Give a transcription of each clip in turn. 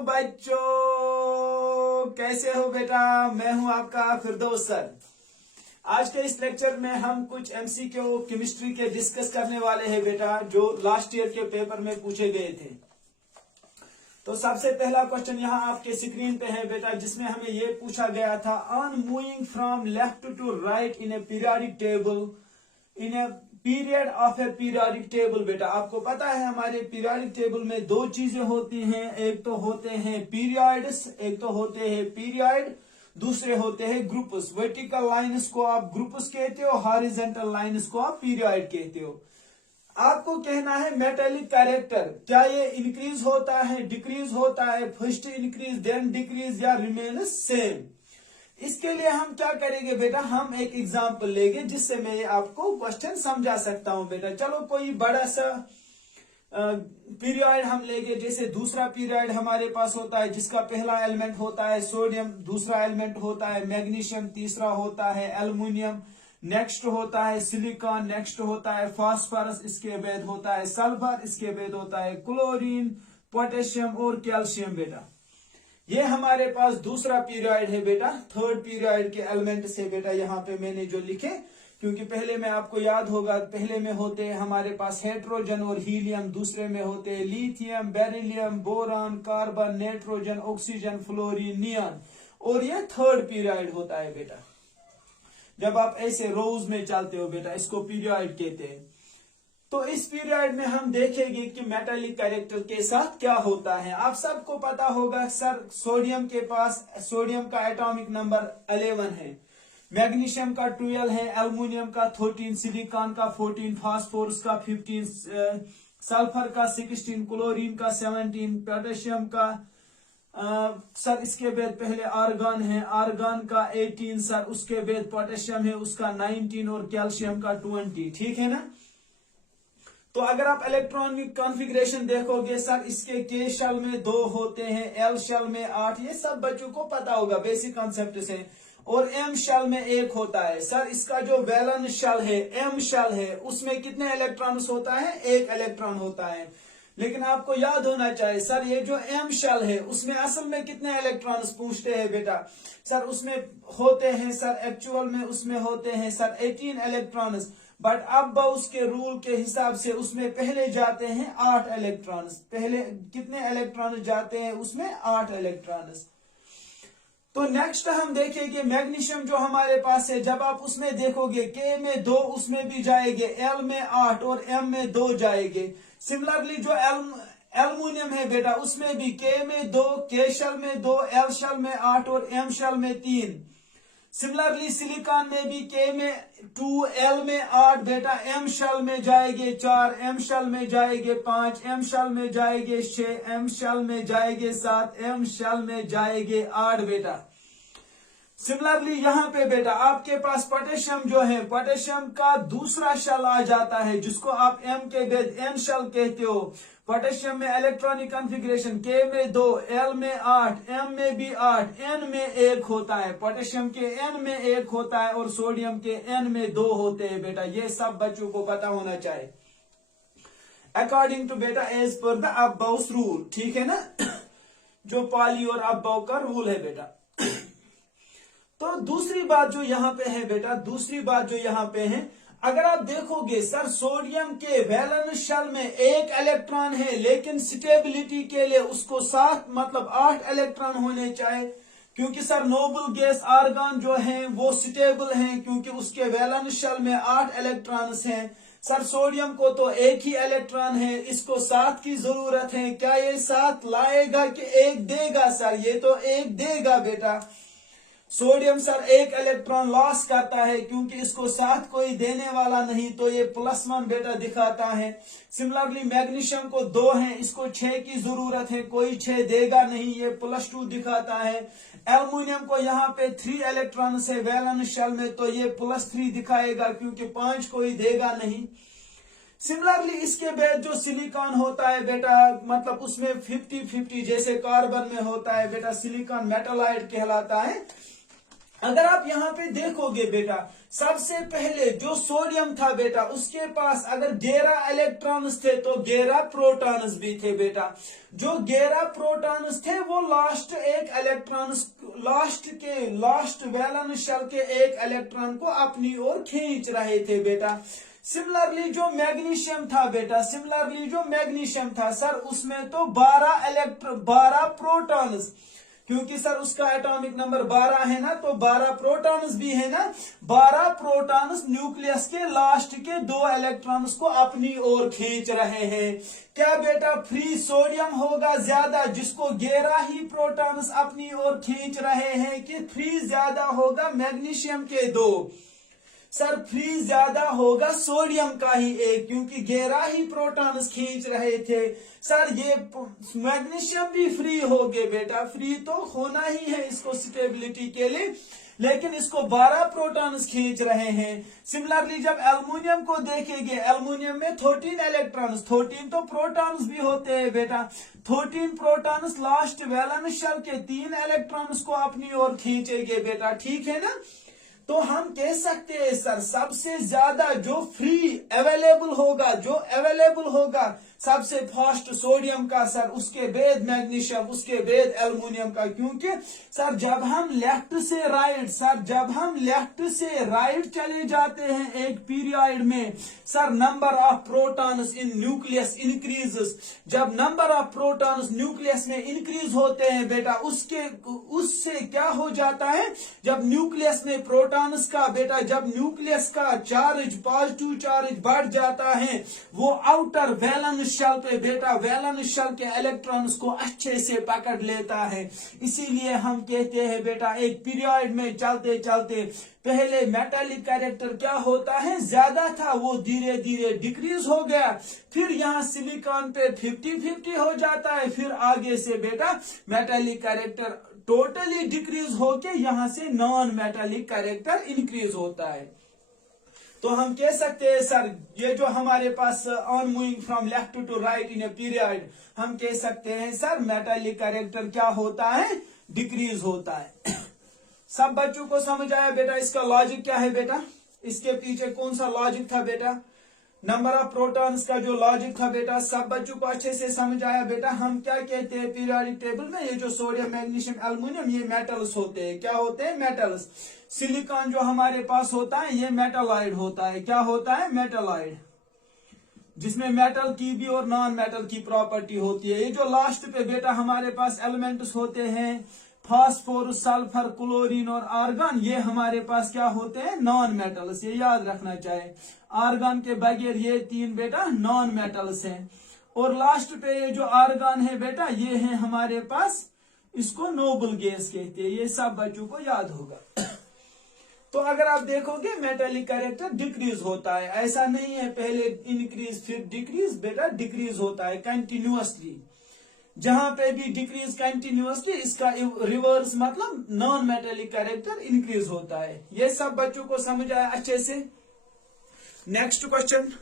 बच्चों, कैसे हो बेटा। मैं हूं आपका फिरदौस सर। आज के इस लेक्चर में हम कुछ एमसीक्यू केमिस्ट्री के डिस्कस करने वाले हैं बेटा, जो लास्ट ईयर के पेपर में पूछे गए थे। तो सबसे पहला क्वेश्चन यहाँ आपके स्क्रीन पे है बेटा, जिसमें हमें ये पूछा गया था, on moving from left to right in a periodic table in a period of a periodic table. बेटा आपको पता है हमारे पीरियोडिक टेबल में दो चीजें होती हैं, एक तो होते हैं पीरियड्स, एक तो होते हैं पीरियड, दूसरे होते हैं ग्रुप्स। वर्टिकल लाइन्स को आप ग्रुप्स कहते हो, हॉरिजॉन्टल लाइन्स को आप पीरियड कहते हो। आपको कहना है मेटेलिक कैरेक्टर क्या ये इंक्रीज होता है, डिक्रीज होता है, फर्स्ट इंक्रीज देन डिक्रीज या रिमेन सेम। इसके लिए हम क्या करेंगे बेटा, हम एक एग्जांपल लेंगे जिससे मैं आपको क्वेश्चन समझा सकता हूं बेटा। चलो कोई बड़ा सा पीरियड हम लेंगे, जैसे दूसरा पीरियड हमारे पास होता है जिसका पहला एलिमेंट होता है सोडियम, दूसरा एलिमेंट होता है मैग्नीशियम, तीसरा होता है एल्युमिनियम, नेक्स्ट होता है सिलिकॉन, नेक्स्ट होता है फास्फोरस, इसके बाद होता है सल्फर, इसके बाद होता है क्लोरीन, पोटेशियम और कैल्शियम। बेटा ये हमारे पास दूसरा पीरियड है बेटा। थर्ड पीरियड के एलिमेंट से बेटा यहाँ पे मैंने जो लिखे, क्योंकि पहले में आपको याद होगा, पहले में होते हैं हमारे पास हाइड्रोजन और हीलियम, दूसरे में होते हैं lithium, beryllium, boron, carbon, nitrogen, oxygen, fluorine, neon, और ये थर्ड पीरियड होता है बेटा। जब आप ऐसे रोज में चलते हो बेटा, इसको पीरियड कहते हैं। तो इस पीरियड में हम देखेंगे कि मेटालिक कैरेक्टर के साथ क्या होता है। आप सबको पता होगा सर, सोडियम के पास सोडियम का एटॉमिक नंबर 11 है, मैग्नीशियम का 12 है, एल्युमिनियम का 13, सिलिकॉन का 14, फास्फोरस का 15, सल्फर का 16, क्लोरीन का 17, पोटेशियम का सर इसके बाद पहले आर्गन है, आर्गन का 18 सर, उसके बाद पोटेशियम है उसका 19 और कैल्शियम का 20। ठीक है ना। तो अगर आप इलेक्ट्रॉनिक कॉन्फ़िगरेशन देखोगे सर, इसके के शेल में 2 होते हैं, एल शेल में 8, ये सब बच्चों को पता होगा बेसिक कॉन्सेप्ट से, और एम शेल में 1 होता है। सर इसका जो वैलेंस शेल है, एम शेल है, उसमें कितने इलेक्ट्रॉन्स होता है, 1 इलेक्ट्रॉन होता है। लेकिन आपको याद होना चाहिए सर, ये जो एम शेल है उसमें असल में कितने इलेक्ट्रॉन्स पूछते हैं बेटा। सर उसमें होते हैं सर, एक्चुअल में उसमें होते हैं सर 18 इलेक्ट्रॉन्स, बट अब उसके रूल के हिसाब से उसमें पहले जाते हैं 8 इलेक्ट्रॉन्स। पहले कितने इलेक्ट्रॉन्स जाते हैं उसमें, 8 इलेक्ट्रॉन्स। तो नेक्स्ट हम देखेंगे मैग्नीशियम जो हमारे पास है, जब आप उसमें देखोगे के में 2 उसमें भी जाएंगे, एल में 8 और एम में 2 जाएंगे। सिमिलरली जो एल्युमिनियम है बेटा, उसमें भी के में 2, के शेल में 2, एल शेल में 8 और एम शेल में 3। सिमिलरली सिलिकॉन में भी के में 2, एल में 8 बेटा, एम शेल में जाएंगे 4, एम शेल में जाएंगे 5, एम शेल में जाएंगे 6, एम शेल में जाएंगे 7, एम शेल में जाएंगे 8 बेटा। सिमिलरली यहाँ पे बेटा आपके पास पोटेशियम जो है, पोटेशियम का दूसरा शेल आ जाता है जिसको आप एम के बाद एन शेल कहते हो। पोटेशियम में इलेक्ट्रॉनिक कॉन्फ़िगरेशन के में 2, एल में 8, एम में भी 8, एन में 1 होता है। पोटेशियम के एन में 1 होता है और सोडियम के एन में 2 होते हैं बेटा। ये सब बच्चों को पता होना चाहिए अकॉर्डिंग टू बेटा as per the above rule. ठीक है ना, जो पाली और अबव का रूल है बेटा। तो दूसरी बात जो यहाँ पे है बेटा, दूसरी बात जो यहाँ पे है, अगर आप देखोगे सर, सोडियम के वैलेंस शेल में 1 इलेक्ट्रॉन है, लेकिन स्टेबिलिटी के लिए उसको 7 मतलब 8 इलेक्ट्रॉन होने चाहिए, क्योंकि सर नोबल गैस आर्गन जो है वो स्टेबल है, क्योंकि उसके वैलेंस शेल में 8 इलेक्ट्रॉन्स हैं। सर सोडियम को तो 1 ही इलेक्ट्रॉन है, इसको 7 की जरूरत है। क्या ये 7 लाएगा कि 1 देगा सर? ये तो 1 देगा बेटा। सोडियम सर 1 इलेक्ट्रॉन लॉस करता है, क्योंकि इसको 7 कोई देने वाला नहीं, तो ये +1 बेटा दिखाता है। सिमिलरली मैग्नीशियम को 2 है, इसको 6 की जरूरत है, कोई 6 देगा नहीं, ये +2 दिखाता है। एल्युमिनियम को यहाँ पे 3 इलेक्ट्रॉन है वैलेंस शेल में, तो ये +3 दिखाएगा, क्योंकि 5 कोई देगा नहीं। सिमिलरली इसके बाद जो सिलिकॉन होता है बेटा, मतलब उसमें 50-50 जैसे कार्बन में होता है बेटा, सिलिकॉन मेटालाइट कहलाता है। अगर आप यहाँ पे देखोगे बेटा, सबसे पहले जो सोडियम था बेटा उसके पास अगर 11 इलेक्ट्रॉन्स थे तो 11 प्रोटॉन्स भी थे बेटा। जो 11 प्रोटॉन्स थे वो लास्ट वैलेंस शेल के एक इलेक्ट्रॉन को अपनी ओर खींच रहे थे बेटा। सिमिलरली जो मैग्नीशियम था सर उसमें तो 12 प्रोटॉन्स, क्योंकि सर उसका एटॉमिक नंबर 12 है ना, तो 12 प्रोटॉन्स भी है ना। 12 प्रोटॉन्स न्यूक्लियस के लास्ट के 2 इलेक्ट्रॉन्स को अपनी ओर खींच रहे हैं। क्या बेटा फ्री सोडियम होगा ज्यादा जिसको 11 ही प्रोटॉन्स अपनी ओर खींच रहे हैं, कि फ्री ज्यादा होगा मैग्नीशियम के 2? सर फ्री ज्यादा होगा सोडियम का ही एक, क्योंकि 11 ही प्रोटॉन्स खींच रहे थे। सर ये मैग्नीशियम भी फ्री हो गए बेटा, फ्री तो होना ही है इसको स्टेबिलिटी के लिए, लेकिन इसको 12 प्रोटॉन्स खींच रहे हैं। सिमिलरली जब एल्युमिनियम को देखेंगे, एल्युमिनियम में 13 इलेक्ट्रॉन्स, 13 तो प्रोटॉन्स भी होते हैं बेटा। 13 प्रोटॉन्स लास्ट वैलेंस शेल के 3 इलेक्ट्रॉन्स को अपनी ओर खींचेंगे बेटा, ठीक है ना। तो हम कह सकते हैं सर सबसे ज्यादा जो फ्री अवेलेबल होगा सबसे फर्स्ट सोडियम का सर, उसके बाद मैग्नीशियम, उसके बाद एल्युमिनियम का। क्योंकि सर जब हम लेफ्ट से राइट चले जाते हैं एक पीरियड में sir, number of protons in nucleus increases. जब नंबर ऑफ प्रोटॉन्स न्यूक्लियस में इंक्रीज होते हैं बेटा, उससे क्या हो जाता है, जब न्यूक्लियस में प्रोटॉन्स का बेटा, जब न्यूक्लियस का चार्ज पॉजिटिव चार्ज बढ़ जाता है, वो आउटर वैलेंस शेल पे बेटा, वैलेंस शेल के इलेक्ट्रॉन्स को अच्छे से पकड़ लेता है। इसीलिए हम कहते हैं बेटा एक पीरियड में चलते चलते पहले मेटालिक कैरेक्टर क्या होता है, ज्यादा था, वो धीरे धीरे डिक्रीज हो गया, फिर यहाँ सिलिकॉन पे 50-50 हो जाता है, फिर आगे से बेटा मेटालिक कैरेक्टर टोटली डिक्रीज होके यहाँ से नॉन मेटालिक कैरेक्टर इंक्रीज होता है। तो हम कह सकते हैं सर ये जो हमारे पास on moving from left to right in a period, हम कह सकते हैं सर मेटालिक कैरेक्टर क्या होता है, डिक्रीज होता है। सब बच्चों को समझ आया बेटा इसका लॉजिक क्या है बेटा, इसके पीछे कौन सा लॉजिक था बेटा, नंबर ऑफ प्रोटॉन्स का जो लॉजिक था बेटा, सब बच्चों को अच्छे से समझ आया बेटा। हम क्या कहते हैं पीरियोडिक टेबल में, ये जो सोडियम मैग्नीशियम एल्युमिनियम ये मेटल्स होते हैं। क्या होते हैं, मेटल्स। सिलिकॉन जो हमारे पास होता है ये मेटालॉइड होता है। क्या होता है, मेटालॉइड, जिसमें मेटल की भी और नॉन मेटल की प्रॉपर्टी होती है। ये जो लास्ट पे बेटा हमारे पास एलिमेंट्स होते हैं, फास्फोरस, सल्फर, क्लोरीन और आर्गन, ये हमारे पास क्या होते हैं, नॉन मेटल्स। ये याद रखना चाहिए, आर्गन के बगैर ये 3 बेटा नॉन मेटल्स हैं। और लास्ट पे ये जो आर्गन है बेटा, ये है हमारे पास, इसको नोबल गैस कहते हैं। ये सब बच्चों को याद होगा। तो अगर आप देखोगे मेटालिक कैरेक्टर डिक्रीज होता है, ऐसा नहीं है पहले इंक्रीज फिर डिक्रीज, बेटा डिक्रीज होता है कंटिन्यूअसली। जहां पे भी डिक्रीज कंटिन्यूअसली, इसका रिवर्स मतलब नॉन मेटालिक कैरेक्टर इंक्रीज होता है। ये सब बच्चों को समझ आया अच्छे से। नेक्स्ट क्वेश्चन,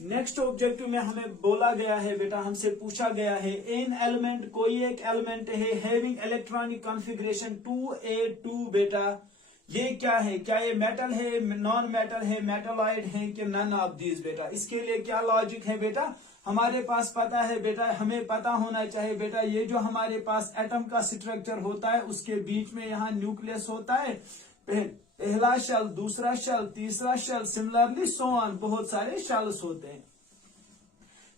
नेक्स्ट ऑब्जेक्टिव में हमें बोला गया है बेटा, हमसे पूछा गया है एन एलिमेंट, कोई एक एलिमेंट है हैविंग इलेक्ट्रॉनिक कॉन्फ़िगरेशन 2a2 बेटा, ये क्या है, क्या ये मेटल है, नॉन मेटल है, मेटालॉइड है कि नन ऑफ दीज बेटा। इसके लिए क्या लॉजिक है बेटा, हमारे पास पता है बेटा, हमें पता होना चाहिए बेटा, ये जो हमारे पास एटम का स्ट्रक्चर होता है उसके बीच में यहाँ न्यूक्लियस होता है, पहला शेल, दूसरा शेल, तीसरा शेल, सिमिलरली सो ऑन, बहुत सारे शेल्स होते हैं।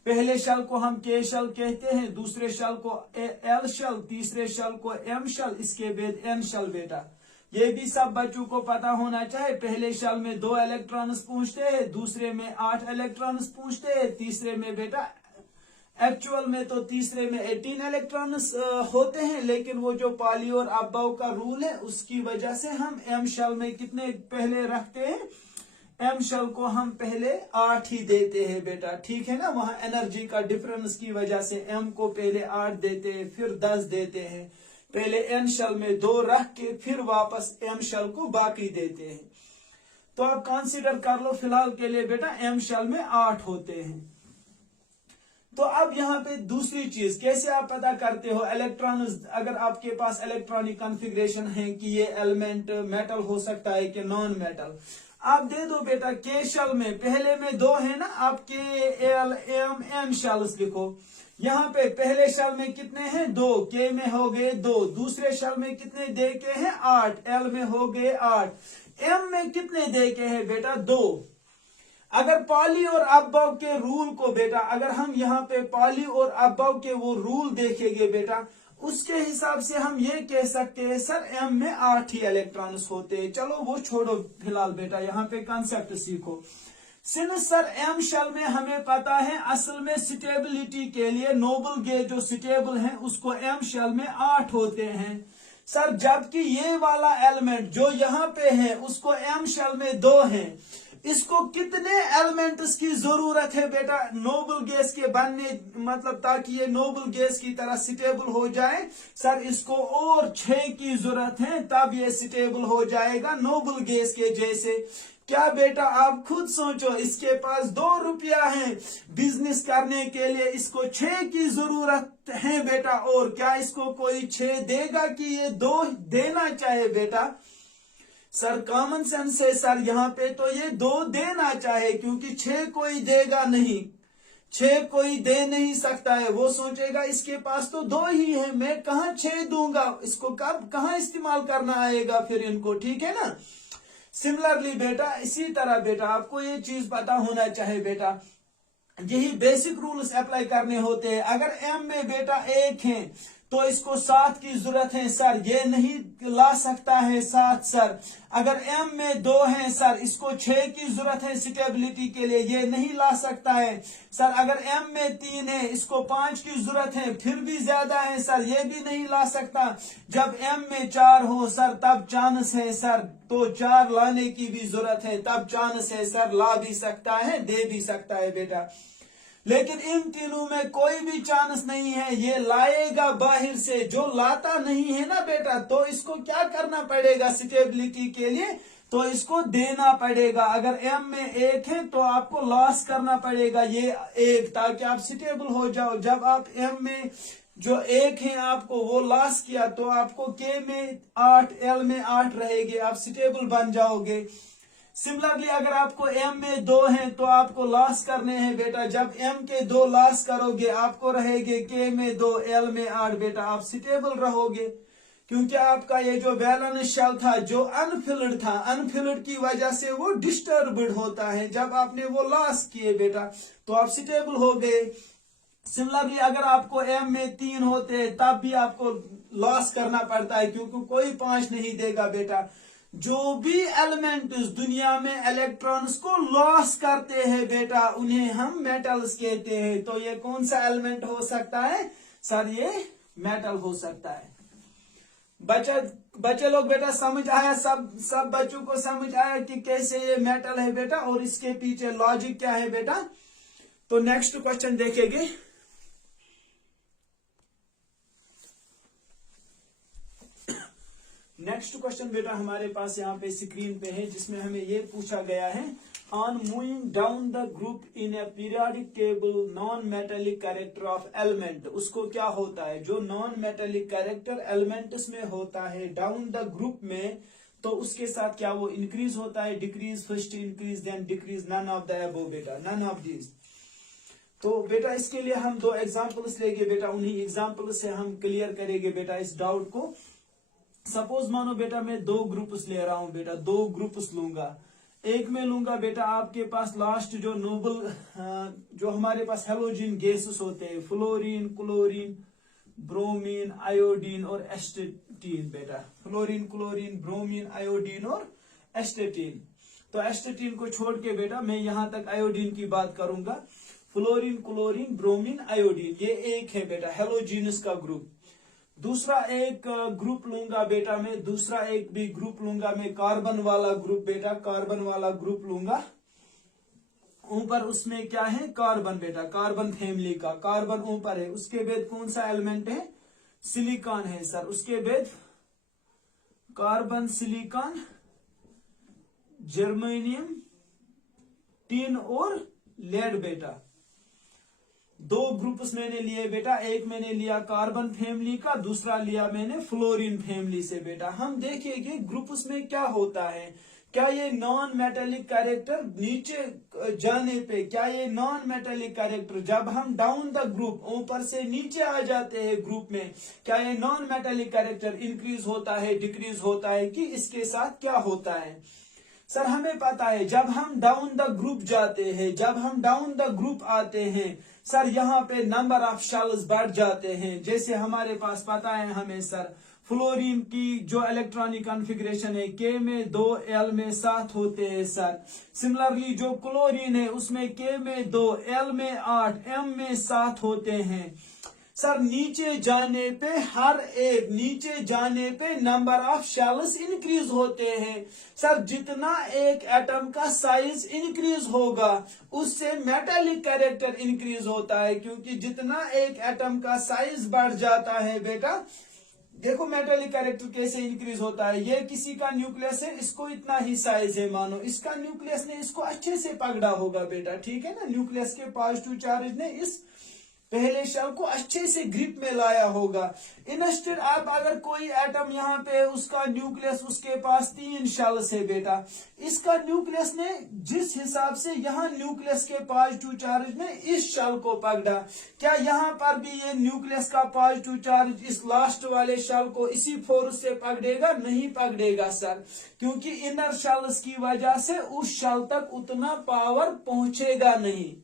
पहले शेल को हम के शेल कहते हैं, दूसरे शेल को एल शेल, तीसरे शेल को एम शेल, इसके बाद एन शेल बेटा। ये भी सब बच्चों को पता होना चाहिए। पहले शेल में 2 इलेक्ट्रॉन्स पूछते हैं, दूसरे में 8 इलेक्ट्रॉन्स पूछते हैं, तीसरे में बेटा एक्चुअल में तो तीसरे में 18 इलेक्ट्रॉन्स होते हैं, लेकिन वो जो पाली और अबाव का रूल है उसकी वजह से हम एम शेल में कितने पहले रखते हैं, एम शेल को हम पहले 8 ही देते हैं बेटा, ठीक है ना। वहां एनर्जी का डिफरेंस की वजह से एम को पहले 8 देते हैं, फिर 10 देते हैं, पहले एन शेल में 2 रख के फिर वापस एम शेल को बाकी देते हैं। तो आप कंसीडर कर लो फिलहाल के लिए बेटा एम शेल में 8 होते हैं। तो अब यहाँ पे दूसरी चीज कैसे आप पता करते हो इलेक्ट्रॉन, अगर आपके पास इलेक्ट्रॉनिक कॉन्फ़िगरेशन है कि ये एलिमेंट मेटल हो सकता है कि नॉन मेटल, आप दे दो बेटा के शेल में, पहले में दो है ना आपके एल एम एम शेल्स लिखो। यहाँ पे पहले शेल में कितने हैं? दो। के में हो गए दो। दूसरे शेल में कितने दे के हैं? 8। एल में हो गए 8। एम में कितने दे के हैं बेटा? 2। अगर पॉली और अबव के रूल को बेटा, अगर हम यहाँ पे पॉली और अबव के वो रूल देखेंगे बेटा, उसके हिसाब से हम ये कह सकते हैं सर एम में 8 ही इलेक्ट्रॉन्स होते हैं। चलो वो छोड़ो फिलहाल बेटा, यहाँ पे कंसेप्ट सीखो। सिंस सर एम शेल में हमें पता है असल में स्टेबिलिटी के लिए नोबल गेज जो स्टेबल है उसको एम शेल में 8 होते हैं सर, जबकि ये वाला एलिमेंट जो यहाँ पे है उसको एम शेल में 2 है। इसको कितने एलिमेंट्स की जरूरत है बेटा नोबल गैस के बनने, मतलब ताकि ये नोबल गैस की तरह स्टेबल हो जाए? सर इसको और 6 की जरूरत है, तब ये स्टेबल हो जाएगा नोबल गैस के जैसे। क्या बेटा आप खुद सोचो, इसके पास 2 रुपया है बिजनेस करने के लिए, इसको 6 की जरूरत है बेटा, और क्या इसको कोई 6 देगा कि ये 2 देना चाहे बेटा? सर कॉमन सेंस है सर, यहाँ पे तो ये 2 देना चाहे, क्योंकि 6 कोई देगा नहीं, 6 कोई दे नहीं सकता है। वो सोचेगा इसके पास तो 2 ही है, मैं कहाँ 6 दूंगा, इसको कब कहाँ इस्तेमाल करना आएगा फिर इनको, ठीक है ना। सिमिलरली बेटा इसी तरह बेटा आपको ये चीज पता होना चाहिए बेटा, यही बेसिक रूल्स अप्लाई करने होते हैं। अगर एम में बेटा 1 है तो इसको 7 की जरूरत है सर, ये नहीं ला सकता है 7 सर। अगर एम में 2 है सर, इसको 6 की जरूरत है स्टेबिलिटी के लिए, ये नहीं ला सकता है सर। अगर एम में 3 है, इसको 5 की जरूरत है, फिर भी ज्यादा है सर, ये भी नहीं ला सकता। जब एम में 4 हो सर तब चांस है सर, तो 4 लाने की भी जरूरत है, तब चांस है सर, ला भी सकता है दे भी सकता है बेटा। लेकिन इन तीनों में कोई भी चांस नहीं है, ये लाएगा बाहर से। जो लाता नहीं है ना बेटा, तो इसको क्या करना पड़ेगा स्टेबिलिटी के लिए? तो इसको देना पड़ेगा। अगर एम में 1 है तो आपको लॉस करना पड़ेगा ये 1, ताकि आप स्टेबल हो जाओ। जब आप एम में जो 1 है आपको वो लॉस किया, तो आपको के में 8, एल में 8 रहेगी, आप स्टेबल बन जाओगे। सिमिलरली अगर आपको एम में 2 है तो आपको लॉस करने हैं बेटा। जब एम के 2 लॉस करोगे आपको रहेंगे के में 2, एल में 8 बेटा, आप स्टेबल रहोगे। क्योंकि आपका ये जो वैलेंस शेल था जो अनफिल्ड था, अनफिल्ड की वजह से वो डिस्टर्ब्ड होता है। जब आपने वो लॉस किए बेटा तो आप स्टेबल हो गए। सिमिलरली अगर आपको एम में 3 होते तब भी आपको लॉस करना पड़ता है, क्योंकि कोई 5 नहीं देगा बेटा। जो भी एलिमेंट्स दुनिया में इलेक्ट्रॉन्स को लॉस करते हैं बेटा, उन्हें हम मेटल्स कहते हैं। तो ये कौन सा एलिमेंट हो सकता है सर? ये मेटल हो सकता है। बच्चे लोग बेटा समझ आया? सब बच्चों को समझ आया कि कैसे ये मेटल है बेटा, और इसके पीछे लॉजिक क्या है बेटा? तो नेक्स्ट क्वेश्चन देखेंगे। नेक्स्ट क्वेश्चन बेटा हमारे पास यहाँ पे स्क्रीन पे है, जिसमें हमें ये पूछा गया है, on moving down the group in a periodic table non metallic character of element. उसको क्या होता है जो नॉन मेटेलिक कैरेक्टर एलिमेंट्स में होता है डाउन द ग्रुप में, तो उसके साथ क्या वो इंक्रीज होता है, decrease, first increase then decrease, none of the above बेटा, नन ऑफ दीज। तो बेटा इसके लिए हम 2 एग्जाम्पल्स लेंगे बेटा, उन्हीं एग्जाम्पल से हम क्लियर करेंगे बेटा इस डाउट को। सपोज मानो बेटा मैं 2 ग्रुप्स ले रहा हूं बेटा, 2 ग्रुप्स लूंगा। एक में लूंगा बेटा आपके पास लास्ट जो नोबल जो हमारे पास हेलोजन गैसेस होते हैं, फ्लोरीन, क्लोरीन, ब्रोमीन, आयोडीन और एस्टेटीन बेटा, फ्लोरीन, क्लोरीन, ब्रोमीन, आयोडीन और एस्टेटीन। तो एस्टेटीन को छोड़ के बेटा मैं यहां तक आयोडीन की बात करूंगा। फ्लोरीन, क्लोरीन, ब्रोमीन, आयोडीन, ये एक है बेटा हेलोजीनस का ग्रुप। दूसरा एक ग्रुप लूंगा बेटा मैं, दूसरा एक भी ग्रुप लूंगा मैं, कार्बन वाला ग्रुप बेटा, कार्बन वाला ग्रुप लूंगा। ऊपर उसमें क्या है? कार्बन बेटा, कार्बन फैमिली का कार्बन ऊपर है। उसके बाद कौन सा एलिमेंट है? सिलिकॉन है सर। उसके बाद कार्बन, सिलिकॉन, जर्मेनियम, टिन और लेड बेटा। दो ग्रुप्स मैंने लिए बेटा, एक मैंने लिया कार्बन फैमिली का, दूसरा लिया मैंने फ्लोरीन फैमिली से बेटा। हम देखेंगे ग्रुप्स में क्या होता है, क्या ये नॉन मेटेलिक कैरेक्टर नीचे जाने पे, क्या ये नॉन मेटेलिक कैरेक्टर जब हम डाउन द ग्रुप ऊपर से नीचे आ जाते हैं ग्रुप में, क्या ये नॉन मेटेलिक कैरेक्टर इंक्रीज होता है, डिक्रीज होता है, कि इसके साथ क्या होता है। सर हमें पता है जब हम डाउन द ग्रुप जाते हैं, जब हम डाउन द ग्रुप आते हैं सर, यहाँ पे नंबर ऑफ शेल्स बढ़ जाते हैं। जैसे हमारे पास पता है हमें सर, फ्लोरीन की जो इलेक्ट्रॉनिक कॉन्फ़िगरेशन है, K में 2 L में 7 होते हैं सर। सिमिलरली जो क्लोरीन है उसमें K में 2 L में 8 M में 7 होते हैं सर। नीचे जाने पे हर एक नीचे जाने पे नंबर ऑफ शेल्स इंक्रीज होते हैं सर। जितना एक एटम का साइज इंक्रीज होगा उससे मेटालिक कैरेक्टर इंक्रीज होता है, क्योंकि जितना एक एटम का साइज बढ़ जाता है बेटा, देखो मेटालिक कैरेक्टर कैसे इंक्रीज होता है। ये किसी का न्यूक्लियस है, इसको इतना ही साइज है, मानो इसका न्यूक्लियस ने इसको अच्छे से पकड़ा होगा बेटा, ठीक है ना। न्यूक्लियस के पॉजिटिव चार्ज ने इस पहले शेल को अच्छे से ग्रिप में लाया होगा। इंस्टेड आप अगर कोई एटम यहाँ पे उसका न्यूक्लियस उसके पास 3 शेल्स है बेटा, इसका न्यूक्लियस ने जिस हिसाब से यहाँ न्यूक्लियस के पॉजिटिव चार्ज ने इस शेल को पकड़ा, क्या यहाँ पर भी ये न्यूक्लियस का पॉजिटिव चार्ज इस लास्ट वाले शेल को इसी फोर्स से पकड़ेगा? नहीं पकड़ेगा सर, क्योंकि इनर शेल्स की वजह से उस शेल तक उतना पावर पहुंचेगा नहीं।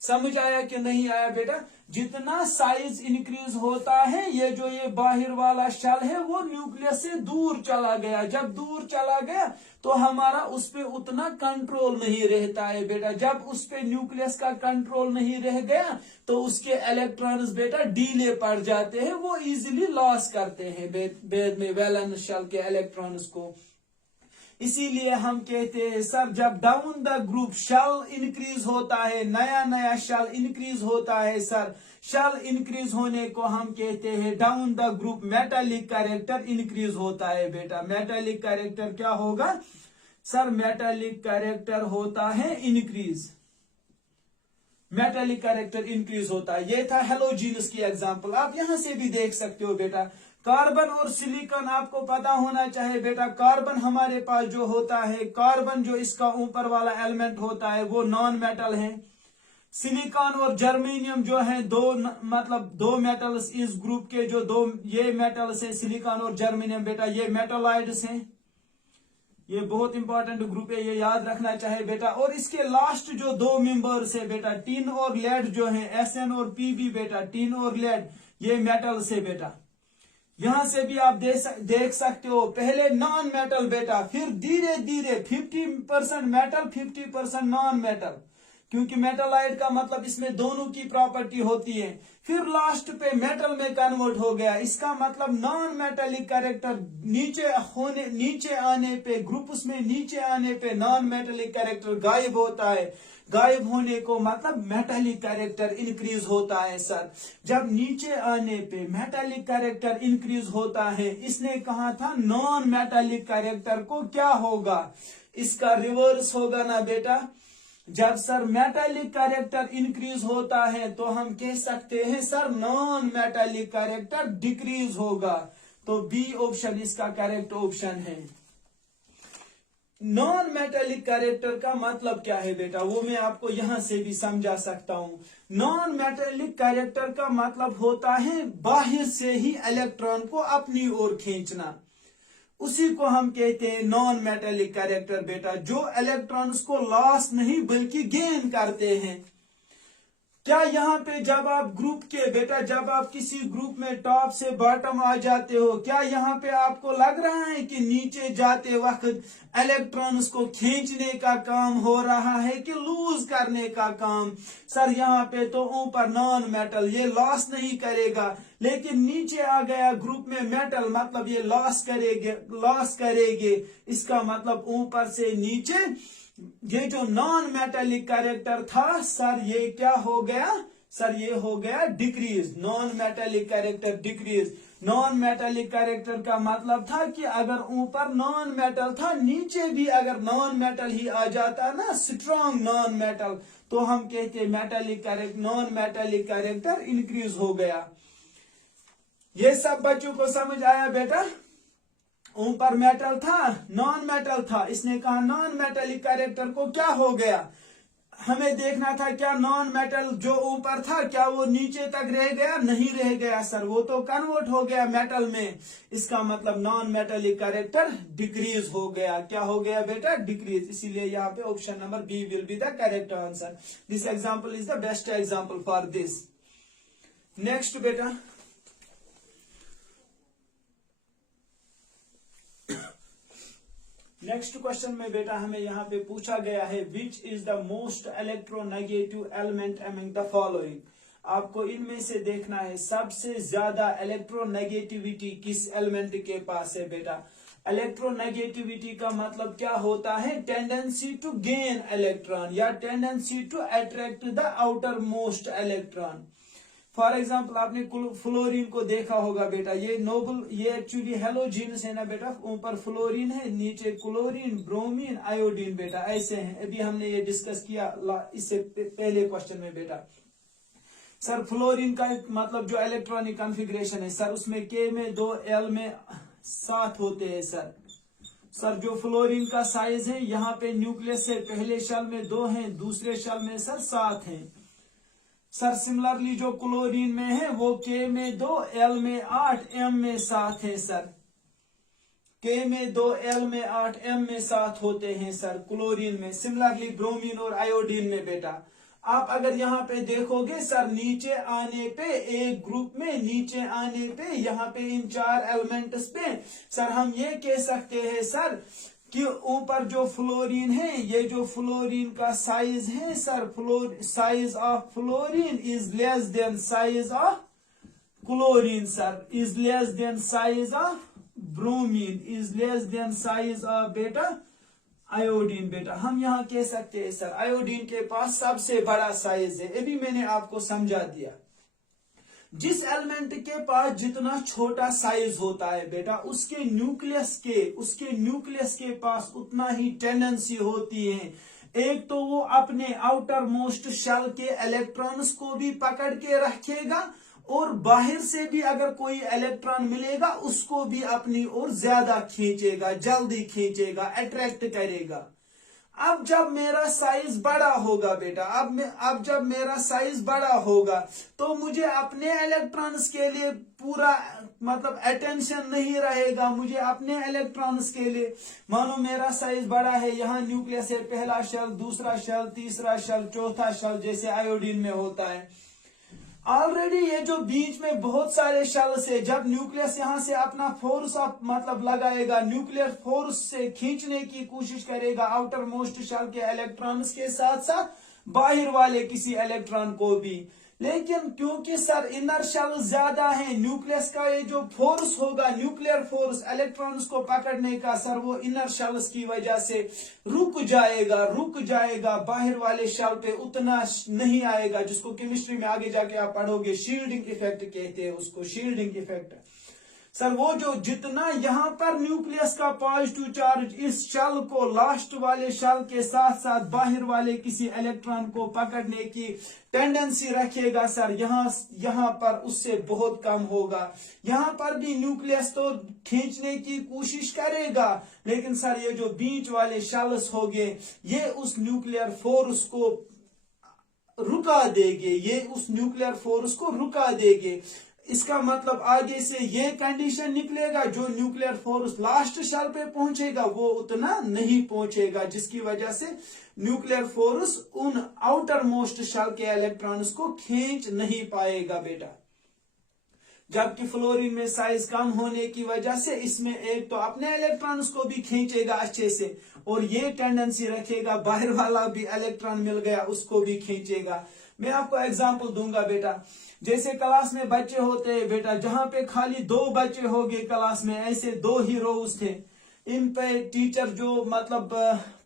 समझ आया कि नहीं आया बेटा? जितना साइज इंक्रीज होता है, ये बाहर वाला शेल है वो न्यूक्लियस से दूर चला गया, जब दूर चला गया तो हमारा उस पे उतना कंट्रोल नहीं रहता है बेटा। जब उस पे न्यूक्लियस का कंट्रोल नहीं रह गया तो उसके इलेक्ट्रॉन्स बेटा डीले पड़ जाते हैं, वो इजीली लॉस करते हैं बाद में वैलेंस शेल के इलेक्ट्रॉन्स को। इसीलिए हम कहते हैं सर, जब down the group shell increase होता है, नया नया शेल इंक्रीज होता है सर, शेल इंक्रीज होने को हम कहते हैं down the group metallic character increase होता है बेटा। मेटालिक कैरेक्टर क्या होगा सर? मेटालिक कैरेक्टर होता है इंक्रीज, मेटालिक कैरेक्टर इंक्रीज होता है। ये था हेलोजीनस की एग्जांपल, आप यहां से भी देख सकते हो बेटा। कार्बन और सिलिकॉन आपको पता होना चाहिए बेटा। कार्बन हमारे पास जो होता है, कार्बन जो इसका ऊपर वाला एलिमेंट होता है वो नॉन मेटल है। सिलिकॉन और जर्मेनियम जो है दो मेटल्स इस ग्रुप के, जो दो ये मेटल्स है सिलिकॉन और जर्मेनियम बेटा, ये मेटलाइड्स हैं। ये बहुत इंपॉर्टेंट ग्रुप है, ये याद रखना चाहिए बेटा। और इसके लास्ट जो 2 मेंबर्स है बेटा, टिन और लेड जो है, Sn और Pb बेटा, टिन और लेड ये मेटल्स है बेटा। यहां से भी आप देख सकते हो, पहले नॉन मेटल बेटा, फिर धीरे धीरे 50% मेटल 50% नॉन मेटल, क्योंकि मेटलाइड का मतलब इसमें दोनों की प्रॉपर्टी होती है। फिर लास्ट पे मेटल में कन्वर्ट हो गया, इसका मतलब नॉन मेटेलिक कैरेक्टर नीचे आने पे, ग्रुप्स में नीचे आने पे नॉन मेटेलिक कैरेक्टर गायब होता है। गायब होने को मतलब मेटालिक कैरेक्टर इंक्रीज होता है सर। जब नीचे आने पे मेटालिक कैरेक्टर इंक्रीज होता है, इसने कहा था नॉन मेटालिक कैरेक्टर को क्या होगा, इसका रिवर्स होगा ना बेटा। जब सर मेटालिक कैरेक्टर इंक्रीज होता है तो हम कह सकते हैं sir non metallic character decrease होगा। तो बी ऑप्शन इसका करेक्ट ऑप्शन है। नॉन मेटालिक कैरेक्टर का मतलब क्या है बेटा, वो मैं आपको यहां से भी समझा सकता हूं। नॉन मेटालिक कैरेक्टर का मतलब होता है बाहर से ही इलेक्ट्रॉन को अपनी ओर खींचना, उसी को हम कहते हैं नॉन मेटालिक कैरेक्टर बेटा, जो इलेक्ट्रॉन्स को लॉस नहीं बल्कि गेन करते हैं। क्या यहाँ पे जब आप ग्रुप के बेटा, जब आप किसी ग्रुप में टॉप से बॉटम आ जाते हो, क्या यहाँ पे आपको लग रहा है कि नीचे जाते वक्त इलेक्ट्रॉन्स को खींचने का काम हो रहा है कि लूज करने का काम? सर यहाँ पे तो ऊपर नॉन मेटल ये लॉस नहीं करेगा, लेकिन नीचे आ गया ग्रुप में मेटल, मतलब ये लॉस करेंगे। इसका मतलब ऊपर से नीचे ये जो नॉन मेटालिक कैरेक्टर था सर, ये क्या हो गया सर? ये हो गया decrease, non metallic character decrease. Non metallic character का मतलब था कि अगर ऊपर नॉन मेटल था, नीचे भी अगर नॉन मेटल ही आ जाता ना, स्ट्रॉन्ग नॉन मेटल, तो हम कहते metallic character, non metallic character increase हो गया। ये सब बच्चों को समझ आया बेटा? ऊपर मेटल था, नॉन मेटल था, इसने कहा नॉन मेटालिक कैरेक्टर को क्या हो गया, हमें देखना था क्या नॉन मेटल जो ऊपर था क्या वो नीचे तक रह गया, नहीं रह गया सर, वो तो कन्वर्ट हो गया मेटल में। इसका मतलब नॉन मेटालिक कैरेक्टर डिक्रीज हो गया। क्या हो गया बेटा? डिक्रीज। इसीलिए यहाँ पे option number B will be the correct answer. This example is the best example for this. Next बेटा, नेक्स्ट क्वेश्चन में बेटा हमें यहाँ पे पूछा गया है which is the most electronegative element among the following. आपको इनमें से देखना है सबसे ज्यादा इलेक्ट्रोनेगेटिविटी किस एलिमेंट के पास है बेटा। इलेक्ट्रोनेगेटिविटी का मतलब क्या होता है? टेंडेंसी टू गेन इलेक्ट्रॉन या tendency to attract the outermost electron. For example आपने फ्लोरीन को देखा होगा बेटा, ये नोबल, ये एक्चुअली हेलोजीनस है ना बेटा, ऊपर फ्लोरीन है, नीचे क्लोरीन, ब्रोमीन, आयोडीन बेटा, ऐसे हैं। अभी हमने ये डिस्कस किया इससे पहले क्वेश्चन में बेटा। सर फ्लोरीन का मतलब जो इलेक्ट्रॉनिक कॉन्फ़िगरेशन है सर, उसमें K में 2, L में 7 होते हैं सर। सर जो फ्लोरीन का साइज है, यहाँ पे न्यूक्लियस है, पहले शेल में 2 हैं, दूसरे शेल में सर 7 हैं। सर सिमिलरली जो क्लोरीन में है वो K में 2, L में 8, M में 7 है सर। K में 2, L में 8, M में 7 होते हैं सर क्लोरीन में। सिमिलरली ब्रोमीन और आयोडीन में बेटा आप अगर यहाँ पे देखोगे सर, नीचे आने पे एक ग्रुप में, नीचे आने पे यहाँ पे इन 4 एलिमेंट्स पे सर हम ये कह सकते हैं सर कि ऊपर जो फ्लोरीन है, ये जो फ्लोरीन का साइज है sir, size of fluorine is less than size of chlorine sir, is less than size of bromine, is less than size of बेटा आयोडीन। बेटा हम यहाँ कह सकते हैं सर आयोडीन के पास सबसे बड़ा साइज है। अभी मैंने आपको समझा दिया, जिस एलिमेंट के पास जितना छोटा साइज होता है बेटा, उसके न्यूक्लियस के पास उतना ही टेंडेंसी होती है, एक तो वो अपने आउटर मोस्ट शेल के इलेक्ट्रॉन्स को भी पकड़ के रखेगा और बाहर से भी अगर कोई इलेक्ट्रॉन मिलेगा उसको भी अपनी ओर ज्यादा खींचेगा, जल्दी खींचेगा, अट्रैक्ट करेगा। अब जब मेरा साइज बड़ा होगा बेटा, अब जब मेरा साइज बड़ा होगा तो मुझे अपने इलेक्ट्रॉन्स के लिए पूरा मतलब अटेंशन नहीं रहेगा। मुझे अपने इलेक्ट्रॉन्स के लिए, मानो मेरा साइज बड़ा है, यहाँ न्यूक्लियस है, पहला शेल, दूसरा शेल, तीसरा शेल, चौथा शेल, जैसे आयोडीन में होता है। ऑलरेडी ये जो बीच में बहुत सारे शेल्स है, जब न्यूक्लियस यहाँ से अपना फोर्स मतलब लगाएगा, न्यूक्लियर फोर्स से खींचने की कोशिश करेगा आउटर मोस्ट शेल के इलेक्ट्रॉन्स के साथ साथ बाहर वाले किसी इलेक्ट्रॉन को भी। लेकिन क्योंकि सर इनर शेल ज्यादा है, न्यूक्लियस का ये जो फोर्स होगा, न्यूक्लियर फोर्स इलेक्ट्रॉन्स को पकड़ने का सर, वो इनर शेल्स की वजह से रुक जाएगा, बाहर वाले शेल पे उतना नहीं आएगा, जिसको केमिस्ट्री में आगे जाके आप पढ़ोगे, शील्डिंग इफेक्ट कहते हैं उसको, शील्डिंग इफेक्ट। सर वो जो जितना यहाँ पर न्यूक्लियस का पॉजिटिव चार्ज इस शेल को लास्ट वाले शेल के साथ साथ बाहर वाले किसी इलेक्ट्रॉन को पकड़ने की टेंडेंसी रखेगा सर, यहाँ पर उससे बहुत कम होगा। यहाँ पर भी न्यूक्लियस तो खींचने की कोशिश करेगा, लेकिन सर ये जो बीच वाले शेल्स होंगे ये उस न्यूक्लियर फोर्स को रुका देंगे, इसका मतलब आगे से ये कंडीशन निकलेगा, जो न्यूक्लियर फोर्स लास्ट शेल पे पहुंचेगा वो उतना नहीं पहुंचेगा, जिसकी वजह से न्यूक्लियर फोर्स उन आउटर मोस्ट शेल के इलेक्ट्रॉन्स को खींच नहीं पाएगा बेटा। जबकि फ्लोरीन में साइज कम होने की वजह से इसमें एक तो अपने इलेक्ट्रॉन्स को भी खींचेगा अच्छे से, और ये टेंडेंसी रखेगा बाहर वाला भी इलेक्ट्रॉन मिल गया उसको भी खींचेगा। मैं आपको एग्जांपल दूंगा बेटा, जैसे क्लास में बच्चे होते हैं बेटा, जहां पे खाली 2 बच्चे होंगे क्लास में, ऐसे 2 ही रोज थे, इन पे टीचर जो मतलब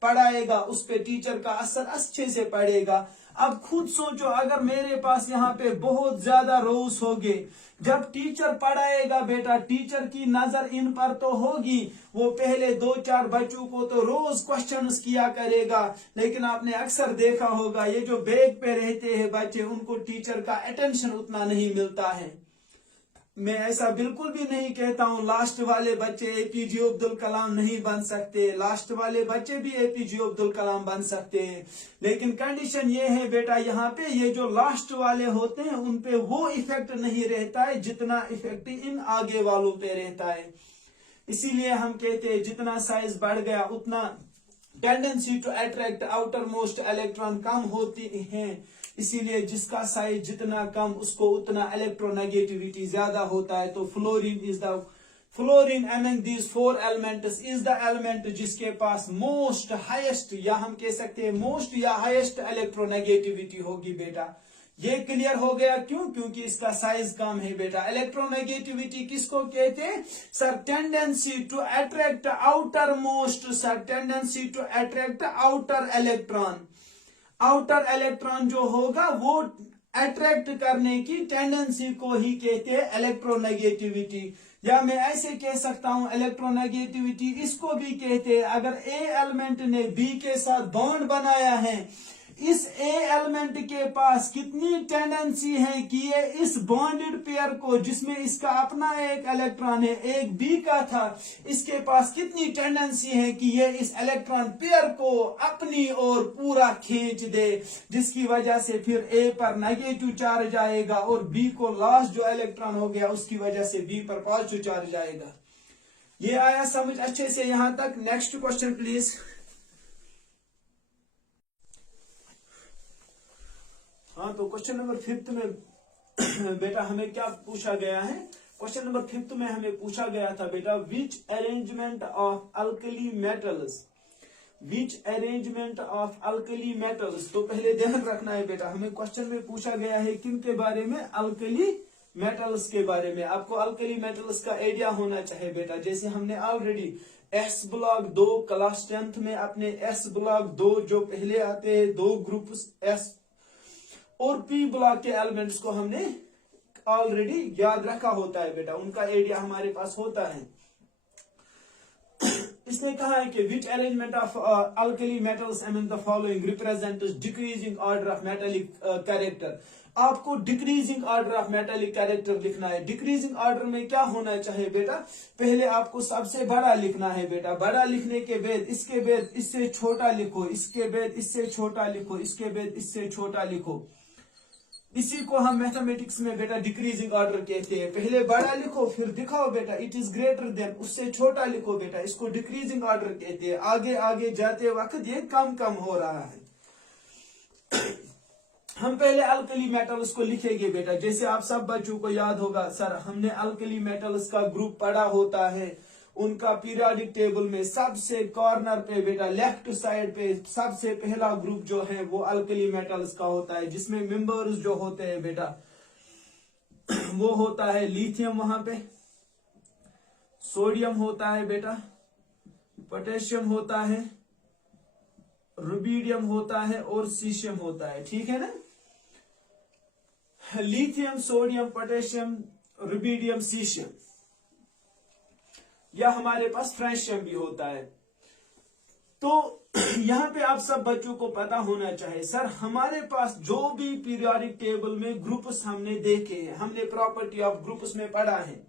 पढ़ाएगा उस पे टीचर का असर अच्छे से पड़ेगा। अब खुद सोचो, अगर मेरे पास यहाँ पे बहुत ज्यादा रोज होंगे, जब टीचर पढ़ाएगा बेटा, टीचर की नजर इन पर तो होगी, वो पहले 2-4 बच्चों को तो रोज क्वेश्चंस किया करेगा, लेकिन आपने अक्सर देखा होगा ये जो बैग पे रहते हैं बच्चे, उनको टीचर का अटेंशन उतना नहीं मिलता है। मैं ऐसा बिल्कुल भी नहीं कहता हूं लास्ट वाले बच्चे एपीजे अब्दुल कलाम नहीं बन सकते, लास्ट वाले बच्चे भी एपीजे अब्दुल कलाम बन सकते हैं, लेकिन कंडीशन ये है बेटा, यहाँ पे ये जो लास्ट वाले होते हैं उन पे वो इफेक्ट नहीं रहता है जितना इफेक्ट इन आगे वालों पे रहता है। इसीलिए हम कहते हैं जितना साइज बढ़ गया उतना tendency to attract outermost electron कम होती है। इसीलिए जिसका साइज जितना कम उसको उतना इलेक्ट्रोनेगेटिविटी ज्यादा होता है। तो fluorine among these 4 elements is the element जिसके पास मोस्ट हाईएस्ट, या हम कह सकते हैं मोस्ट या हाईएस्ट इलेक्ट्रोनेगेटिविटी होगी बेटा। ये क्लियर हो गया क्यों? क्योंकि इसका साइज कम है बेटा। इलेक्ट्रोनेगेटिविटी किसको कहते हैं sir? Tendency to attract outermost, sir tendency to attract outer electron. Outer electron जो होगा वो अट्रैक्ट करने की टेंडेंसी को ही कहते हैं इलेक्ट्रोनेगेटिविटी। या मैं ऐसे कह सकता हूं इलेक्ट्रोनेगेटिविटी इसको भी कहते हैं, अगर ए एलिमेंट ने बी के साथ बॉन्ड बनाया है, इस ए एलिमेंट के पास कितनी टेंडेंसी है कि ये इस बॉन्डेड पेयर को, जिसमें इसका अपना एक इलेक्ट्रॉन है, एक बी का था, इसके पास कितनी टेंडेंसी है कि ये इस इलेक्ट्रॉन पेयर को अपनी ओर पूरा खींच दे, जिसकी वजह से फिर ए पर नेगेटिव चार्ज आएगा और बी को लास्ट जो इलेक्ट्रॉन हो गया उसकी वजह से बी पर पॉजिटिव चार्ज आएगा। ये आया समझ अच्छे से यहां तक? Next question please. हाँ, तो क्वेश्चन नंबर 5 में बेटा हमें क्या पूछा गया है? क्वेश्चन नंबर 5 में हमें पूछा गया था बेटा, which arrangement of alkali metals, which arrangement of alkali metals. तो पहले ध्यान रखना है बेटा, हमें क्वेश्चन में पूछा गया है किन के बारे में? अल्कली मेटल्स के बारे में। आपको अल्कली मेटल्स का आइडिया होना चाहिए बेटा। जैसे हमने already S block 2 class 10th में अपने एस ब्लॉक 2 जो पहले आते हैं 2 ग्रुप एस और पी ब्लॉक के एलिमेंट्स को हमने ऑलरेडी याद रखा होता है बेटा, उनका आइडिया हमारे पास होता है। इसने कहा है कि which arrangement of alkali metals among the following represents decreasing order of metallic character. आपको decreasing order of metallic character लिखना है। डिक्रीजिंग ऑर्डर में क्या होना चाहिए बेटा? पहले आपको सबसे बड़ा लिखना है बेटा। बड़ा लिखने के बाद इसके बाद इससे छोटा लिखो, इसके बाद इससे छोटा लिखो, इसके बाद इससे छोटा लिखो। इसी को हम मैथमेटिक्स में बेटा डिक्रीजिंग ऑर्डर कहते हैं। पहले बड़ा लिखो फिर दिखाओ बेटा इट इज ग्रेटर देन, उससे छोटा लिखो बेटा, इसको डिक्रीजिंग ऑर्डर कहते हैं। आगे आगे जाते वक्त ये कम कम हो रहा है। हम पहले अल्कली मेटल्स को लिखेंगे बेटा। जैसे आप सब बच्चों को याद होगा, सर हमने अल्कली मेटल्स का ग्रुप पढ़ा होता है, उनका पीरियोडिक टेबल में सबसे कॉर्नर पे बेटा लेफ्ट साइड पे सबसे पहला ग्रुप जो है वो अल्कली मेटल्स का होता है, जिसमें मेंबर्स जो होते हैं बेटा वो होता है लिथियम, वहां पे सोडियम होता है बेटा, पोटेशियम होता है, रुबिडियम होता है और सीशियम होता है। ठीक है ना? Lithium, sodium, potassium, rubidium, caesium, या हमारे पास फ्रेंशियम भी होता है। तो यहाँ पे आप सब बच्चों को पता होना चाहिए, सर हमारे पास जो भी पीरियोडिक टेबल में ग्रुप्स हमने देखे हैं, हमने प्रॉपर्टी ऑफ ग्रुप्स में पढ़ा है,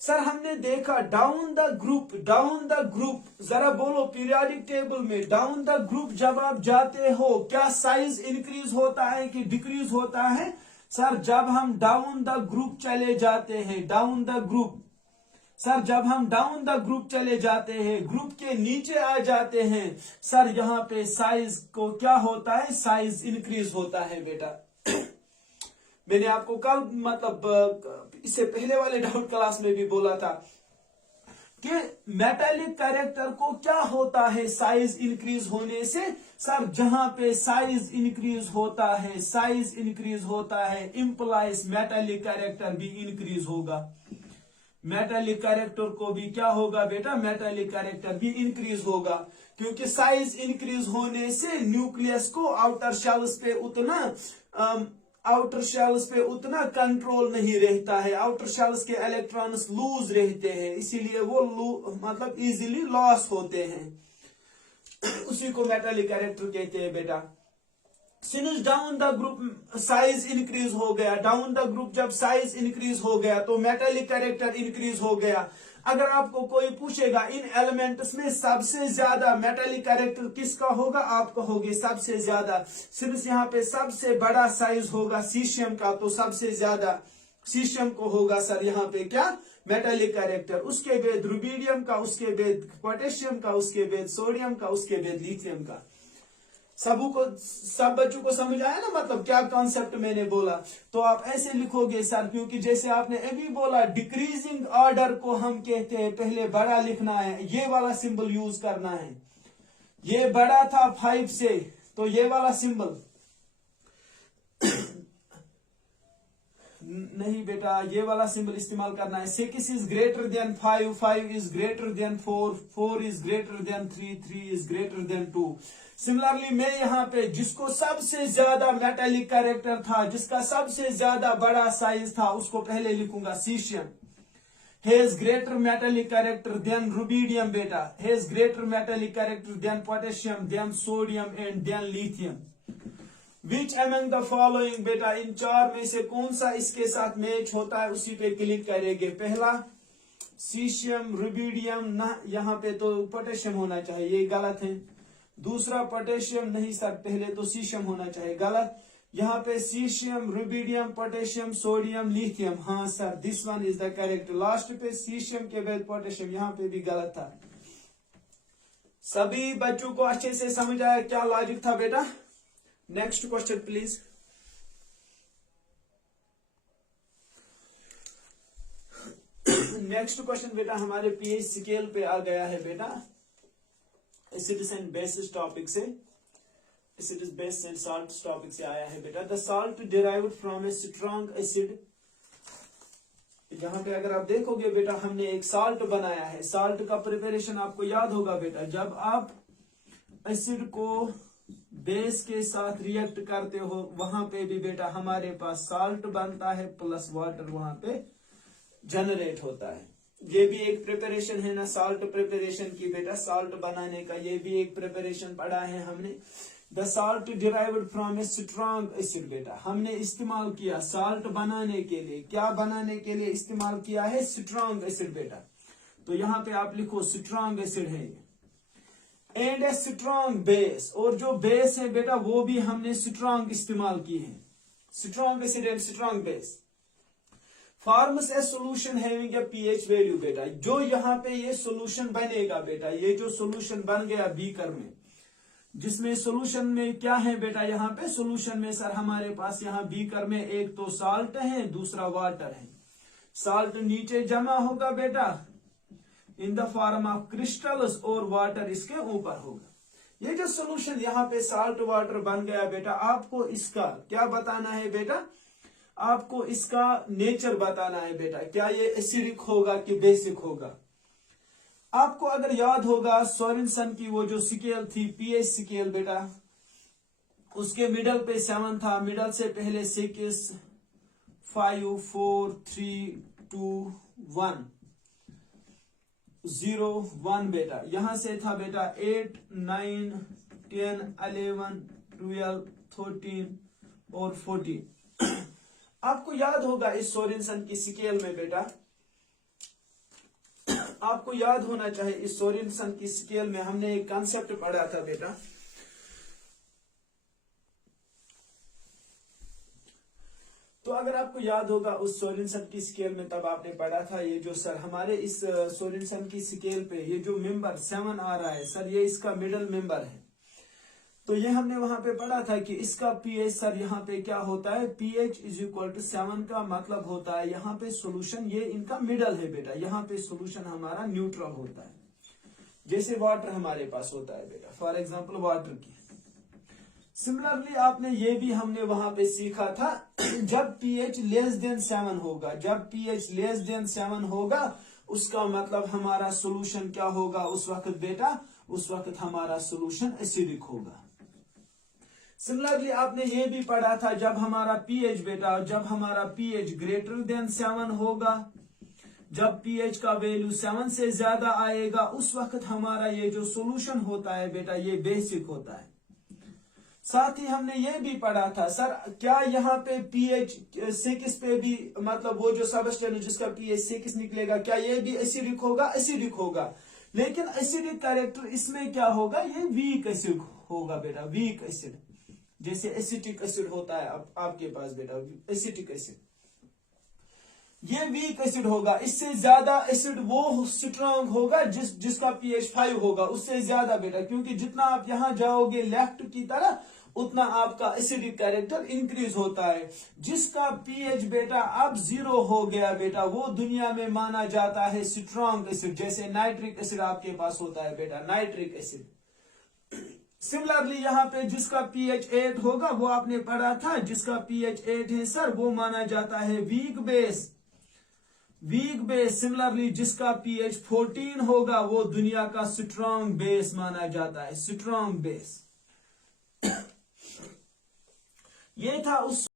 सर हमने देखा down the group, down the group, जरा बोलो पीरियोडिक टेबल में डाउन द ग्रुप जब आप जाते हो क्या साइज इंक्रीज होता है कि डिक्रीज होता है? सर जब हम डाउन द ग्रुप चले जाते हैं, डाउन द ग्रुप, सर जब हम डाउन द ग्रुप चले जाते हैं, ग्रुप के नीचे आ जाते हैं, सर यहाँ पे साइज को क्या होता है? साइज इंक्रीज होता है बेटा। मैंने आपको कल मतलब इससे पहले वाले डाउट क्लास में भी बोला था कि मेटालिक कैरेक्टर को क्या होता है साइज इंक्रीज होने से? सर जहां पे साइज इंक्रीज होता है, साइज इंक्रीज होता है, इंप्लाइज मेटालिक कैरेक्टर भी इंक्रीज होगा। मेटालिक कैरेक्टर को भी क्या होगा बेटा, मेटालिक कैरेक्टर भी इंक्रीज होगा, क्योंकि साइज इंक्रीज होने से न्यूक्लियस को आउटर शेल्स पे उतना कंट्रोल नहीं रहता है, आउटर शेल्स के इलेक्ट्रॉन्स लूज रहते हैं, इसीलिए वो मतलब इजीली लॉस होते हैं। उसी को मेटालिक कैरेक्टर कहते हैं बेटा। Since down the group size increase हो गया, डाउन द ग्रुप जब साइज इंक्रीज हो गया तो मेटालिक कैरेक्टर इंक्रीज हो गया। अगर आपको कोई पूछेगा इन एलिमेंट्स में सबसे ज्यादा मेटालिक कैरेक्टर किसका होगा, आप कहोगे सबसे ज्यादा, सिंस यहाँ पे सबसे बड़ा साइज होगा सीशियम का, तो सबसे ज्यादा सीशियम को होगा सर यहाँ पे क्या, मेटालिक कैरेक्टर। उसके बाद रुबीडियम का, उसके बाद पोटेशियम का, उसके बाद सोडियम का, उसके बाद लिथियम का। सब बच्चों को समझ आया ना, मतलब क्या कॉन्सेप्ट मैंने बोला। तो आप ऐसे लिखोगे सर, क्योंकि जैसे आपने अभी बोला डिक्रीजिंग ऑर्डर को हम कहते हैं, पहले बड़ा लिखना है, ये वाला सिंबल यूज करना है। ये बड़ा था 5 से, तो ये वाला सिंबल नहीं बेटा, ये वाला सिंबल इस्तेमाल करना है। 6 is greater than 5, 5 is greater than 4, 4 is greater than 3, 3 is greater than 2। Similarly मैं यहाँ पे जिसको सबसे ज्यादा मेटालिक कैरेक्टर था, जिसका सबसे ज्यादा बड़ा साइज था, उसको पहले लिखूंगा caesium. Has greater metallic character than rubidium बेटा, has greater metallic character than potassium, then sodium and then lithium. Which among the following बेटा, इन 4 में से कौन सा इसके साथ मैच होता है, उसी पे क्लिक करेंगे। पहला सीशियम, रुबीडियम ना, यहाँ पे तो पोटेशियम होना चाहिए, ये गलत है। दूसरा पोटेशियम नहीं सर, पहले तो सीशियम होना चाहिए, गलत। यहाँ पे caesium, rubidium, potassium, sodium, lithium, हाँ sir this one is the correct. Last पे सीशियम के बाद पोटेशियम, यहाँ पे भी गलत था। सभी बच्चों को अच्छे से समझ आया क्या लॉजिक था बेटा। Next question please. Next question बेटा हमारे पीएच स्केल पे आ गया है बेटा, एसिड्स एंड बेसिस टॉपिक से, acids base and salt topic से आया है बेटा। The salt derived from a strong acid, यहाँ पे अगर आप देखोगे बेटा हमने एक साल्ट बनाया है। साल्ट का प्रिपरेशन आपको याद होगा बेटा, जब आप एसिड को बेस के साथ रिएक्ट करते हो वहां पे भी बेटा हमारे पास साल्ट बनता है प्लस वाटर वहां पे जनरेट होता है। ये भी एक प्रिपरेशन है ना साल्ट प्रिपरेशन की बेटा, साल्ट बनाने का ये भी एक प्रिपरेशन पढ़ा है हमने। The salt derived from a strong acid बेटा, हमने इस्तेमाल किया साल्ट बनाने के लिए, क्या बनाने के लिए इस्तेमाल किया है, स्ट्रॉन्ग एसिड बेटा। तो यहाँ पे आप लिखो स्ट्रॉन्ग एसिड है ये। एंड ए स्ट्रॉन्ग बेस, और जो बेस है बेटा वो भी हमने स्ट्रॉन्ग इस्तेमाल की है, strong acid and strong base. Forms a solution having a pH value बेटा, जो यहाँ पे ये सोल्यूशन बनेगा बेटा, ये जो सोल्यूशन बन गया बीकर में, जिसमें सोल्यूशन में क्या है बेटा, यहाँ पे सोल्यूशन में सर हमारे पास यहाँ बीकर में एक तो साल्ट है, दूसरा वाटर है। साल्ट नीचे जमा होगा बेटा in the form of crystals, और वाटर इसके ऊपर होगा। ये जो सोल्यूशन यहाँ पे साल्ट वाटर बन गया बेटा, आपको इसका क्या बताना है बेटा, आपको इसका नेचर बताना है बेटा, क्या ये एसिडिक होगा कि बेसिक होगा। आपको अगर याद होगा सोरेनसन की वो जो स्केल थी पीएच स्केल बेटा, उसके मिडल पे 7 था, मिडल से पहले 6, 5, 4, 3, 2, 1, 0, 1 बेटा। यहां से था बेटा 8, 9, 10, 11, 12, 13 और 14। आपको याद होगा इस सोरेनसन की स्केल में बेटा, आपको याद होना चाहिए इस सोरेनसन की स्केल में हमने एक कॉन्सेप्ट पढ़ा था बेटा। तो अगर आपको याद होगा उस सोरेनसन की स्केल में तब आपने पढ़ा था ये जो सर हमारे इस सोरेनसन की स्केल पे ये जो मेंबर 7 आ रहा है सर, ये इसका मिडल मेंबर है। तो ये हमने वहां पे पढ़ा था कि इसका पीएच सर यहाँ पे क्या होता है, pH = 7 का मतलब होता है यहाँ पे सोल्यूशन, ये इनका मिडल है बेटा, यहाँ पे सोल्यूशन हमारा न्यूट्रल होता है, जैसे वाटर हमारे पास होता है बेटा, फॉर एग्जांपल वाटर की सिमिलरली आपने ये भी हमने वहां पे सीखा था जब pH लेस देन 7 होगा, जब pH लेस देन 7 होगा उसका मतलब हमारा सोल्यूशन क्या होगा उस वक्त बेटा, उस वक्त हमारा सोल्यूशन एसिडिक होगा। सिमिलरली आपने ये भी पढ़ा था जब हमारा pH बेटा, जब हमारा pH ग्रेटर देन 7 होगा, जब pH का वैल्यू 7 से ज्यादा आएगा उस वक्त हमारा ये जो सॉल्यूशन होता है बेटा ये बेसिक होता है। साथ ही हमने ये भी पढ़ा था सर क्या यहाँ पे pH 6 पे भी मतलब वो जो सबस्टेंस जिसका pH 6 निकलेगा क्या ये भी एसिडिक होगा, एसिडिक होगा, लेकिन एसिडिक कैरेक्टर इसमें क्या होगा, ये वीक एसिड होगा बेटा, वीक एसिड, जैसे एसिटिक एसिड होता है आपके पास बेटा, एसिटिक एसिड ये वीक एसिड होगा। इससे ज्यादा एसिड वो स्ट्रांग होगा जिसका pH 5 होगा, उससे ज्यादा बेटा, क्योंकि जितना आप यहां जाओगे लेफ्ट की तरह उतना आपका एसिडिक कैरेक्टर इंक्रीज होता है। जिसका pH बेटा अब 0 हो गया बेटा वो दुनिया में माना जाता है स्ट्रांग एसिड, जैसे नाइट्रिक एसिड आपके पास होता है बेटा, नाइट्रिक एसिड। सिमिलरली यहाँ पे जिसका pH 8 होगा वो आपने पढ़ा था, जिसका pH 8 है सर वो माना जाता है weak base, weak base. Similarly जिसका pH 14 होगा वो दुनिया का स्ट्रांग बेस माना जाता है, स्ट्रांग बेस। ये था उस